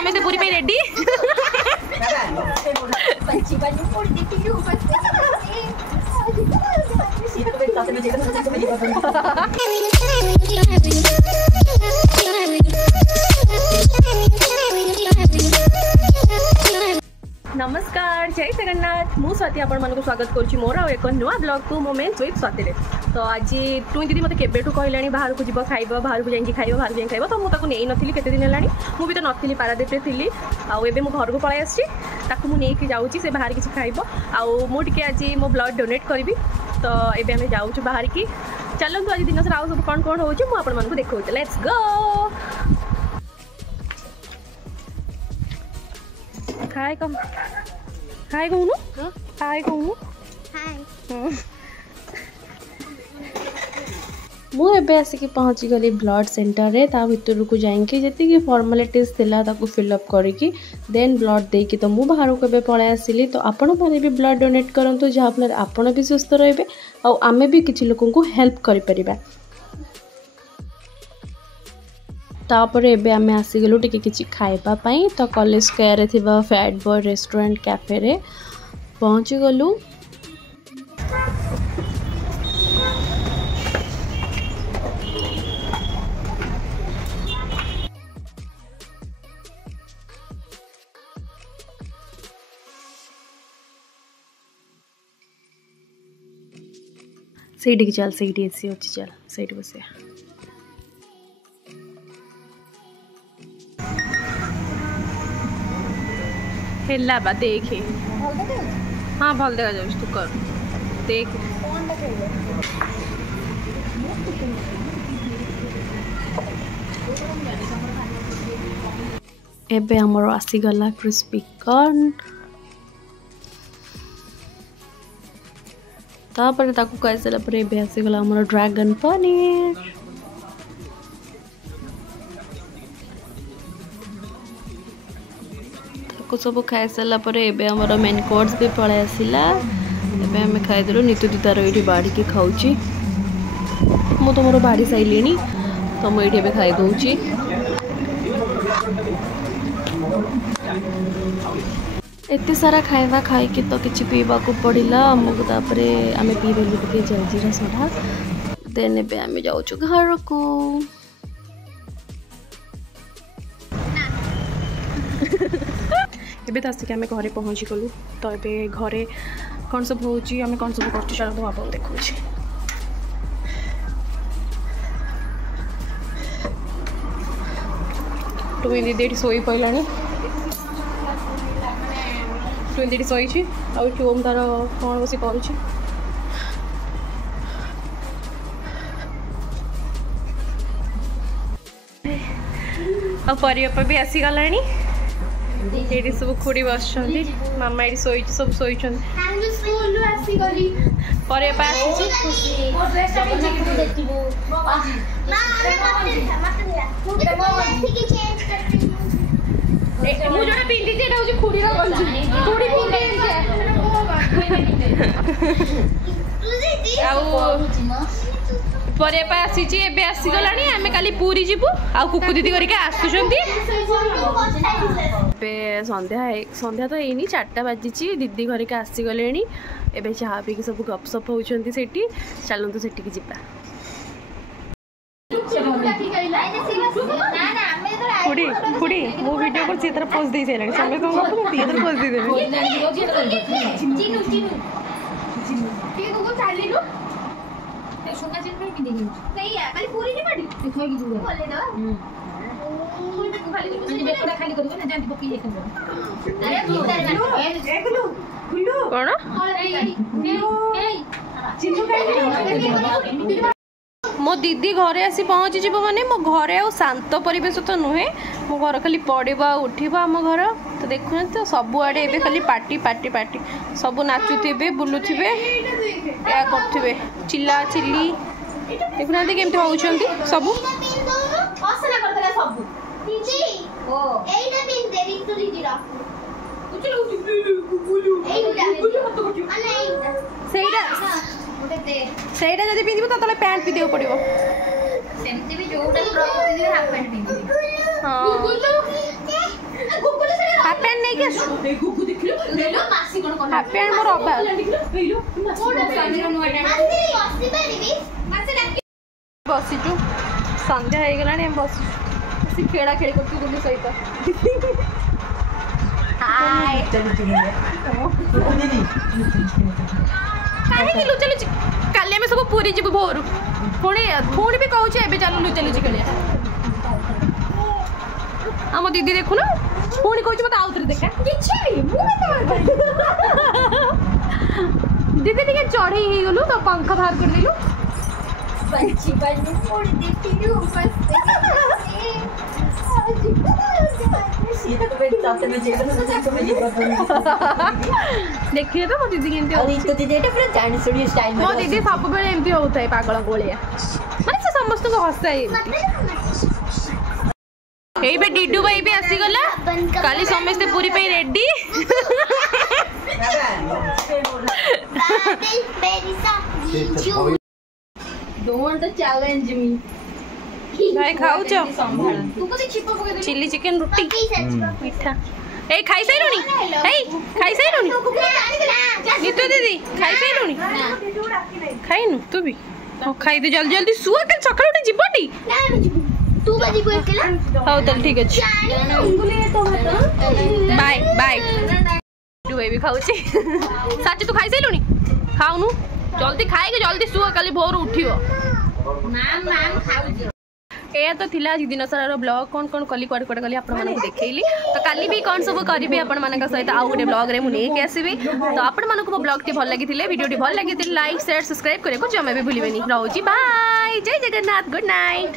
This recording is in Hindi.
समस्ते पूरी पे रेडी नमस्कार जय जगन्नाथ मु स्वाति आपण मानक स्वागत करुच्ची मोर एक नुआ ब्लॉग को मोमेंट्स विथ स्वाति रे। तो आज टुई दीदी मत केबेठू कहलानी बाहर को जीव खाइब बाहर को जाइए खाइब बाहर जाइए खाइब तो मुझे नहीं नथली केते दिन हेलानी मु भी तो नथली पारादीप रे थिली आउ एबे मु घर को पळाई आसी ताकू मु नेकी जाउची से बाहर किछि खाइब आउ मु टिके आज मो ब्लड डोनेट करबी। तो एबे हमें जाउछु बाहर की चलंतु आज दिन सारा आउ सब कोन कोन होउची मु आपण मानक देखौची लेट्स गो। हाय कम हाय कहूनु हाय कहूनु हाय मु एबे आसिक पहुँची गली ब्लड सेंटर रे ता भितर को जाइए जी फॉर्मालिटीज थिला ताकू फिलअप करिकी देन ब्लड देकी तो मु बाहर को एबे पळाई आसिली। तो आपण माने भी ब्लड डोनेट करंतु जहाँ फल आपण भी सुस्थ रहिबे आ आमे भी किछि लोकन को हेल्प करि परिबा। तापर एबे आमे आसीगलु टिके किछि खाइबा पई तो कॉलेज स्क्वायर रे थिबा फैट बॉय रेस्टोरेंट कैफे रे पहुँची गलु। ସେଇଠି चल ସେଇଠି एसी अच्छी चल ସେଇଠି बसिया हेला बा देखे हाँ भल देखा जाउछ तू कर देख एबे हमर आसी गला क्रिस्पी कॉर्न तापर ताकू खाई सारा पर एबे आसी गला हमर ड्रैगन पनीर ताकू सब खाई सारा पर एबे हमर मेन कोर्स भी पळे आसिला एबे हमें खाई देलु नितु दितार एठी बाड़ी के खाउची मु तो मोर बाड़ी साइलेनी तो मु एठी एबे खाई दउची। एते सारा खाଇବା खाइकी तो किछि पीबा को पड़िला हमको तापरे आमे पी देलु के जलजीरा सोडा देन एबे आमे जाउछु घर को। एबे तासी के आमे घरे पहुंची गलु तो एबे घरे कोन सब होउची आमे कोन सब करछु चलो तो आपन देखुची। टुई दीदी सोई पइलानी टुई शोची आम तार कौन बस कर परिवार भी आसीगला ये सब खुड़ी बस मामा ये शोई सब शोई आसीगला आम काली पूरी जीवु आ कुकु दीदी करके आसुचंती संध्या संध्या तो यही 4टा बाजी दीदी घर के आसीगले एबे चाह पी सब गपसप होती सेठी चलतु सेठी जीवा। खुड़ी खुड़ी मो वीडियो कर से पोस्ट दे सारे समय तो ये पोस्ट दे मो दीदी घरे आसी पहुँची जीव माने मो घरे आ शांत परिवेश तो नुहे मो घर खाली पड़ा उठा आम घर तो देखुना तो सबुआड़े ए खाली पार्टी पार्टी पार्टी सब नाचुवे बुलुवे या करुवे चिल्ला चिल्ली देखुना केमती होउछंती सब ସେଇଟା ଯଦି ପିନ୍ଧିବୁ ତ ତଳେ ପ୍ୟାଣ୍ଟ ପିନ୍ଧିବାକୁ ପଡ଼ିବ ସେମିତି ବି ଯୋଉଟା ହାଫ ପ୍ୟାଣ୍ଟ ପିନ୍ଧିବି ହଁ हैंड नहीं के हाफ हैंड मोर अभाव बसीचु संध्या हो गलानी बस खेला खेली कर गुड्डू सहित कहीं लुचा लुची काली आम सब पूरी जीव भोर पुणी पुणी भी कहूँ ए चल लुचा लुची खेल आम दीदी देखु ना पुणी कहूँ मत आउ थे देखा दीदी टे चढ़ई हो गलु तो पंख बाहर करदेलु देखिए तो मो दीदी केमती मो दीदी सब बेले एमती होता है पागल गोलिया माने से समस्त को हसाए एई बे डिडू भाई भी आसी गला काली समस्त पूरी पे रेडी डोंट चैलेंज मी भाई खाऊ छ चिल्ली चिकन रोटी मीठा ए खाई सैलुनी ए खाई सैलुनी नीतू दीदी खाई सैलुनी खाइनु तू भी ओ खाई दे जल्दी जल्दी सुआ के सकाळ उठी जीबटी तू बजी को एकला हाउ तल ठीक अछि बाय बाय तू भी खाऊ छी सच्ची तू खाई सैलुनी खाउनु जल्दी खाए के जल्दी सुआ काली भोर उठियो मैम मैम खाऊ छी ए तो थिला आज दिन सारा ब्लॉग कौन कौन कली कुआडे कुआडे गली आपण मानक देखैली तो काली भी कौन सब करिबे आपण मानक सहित आउ गोटे ब्लॉग रे मु नै के आसीबी तो आपण मानक को ब्लॉग टी भल लागिथिले वीडियो टी भल लागिथिले लाइक शेयर सब्सक्राइब करे को जमे भी भूलिबेनी रहउची बाय जय जगन्नाथ गुड नाइट।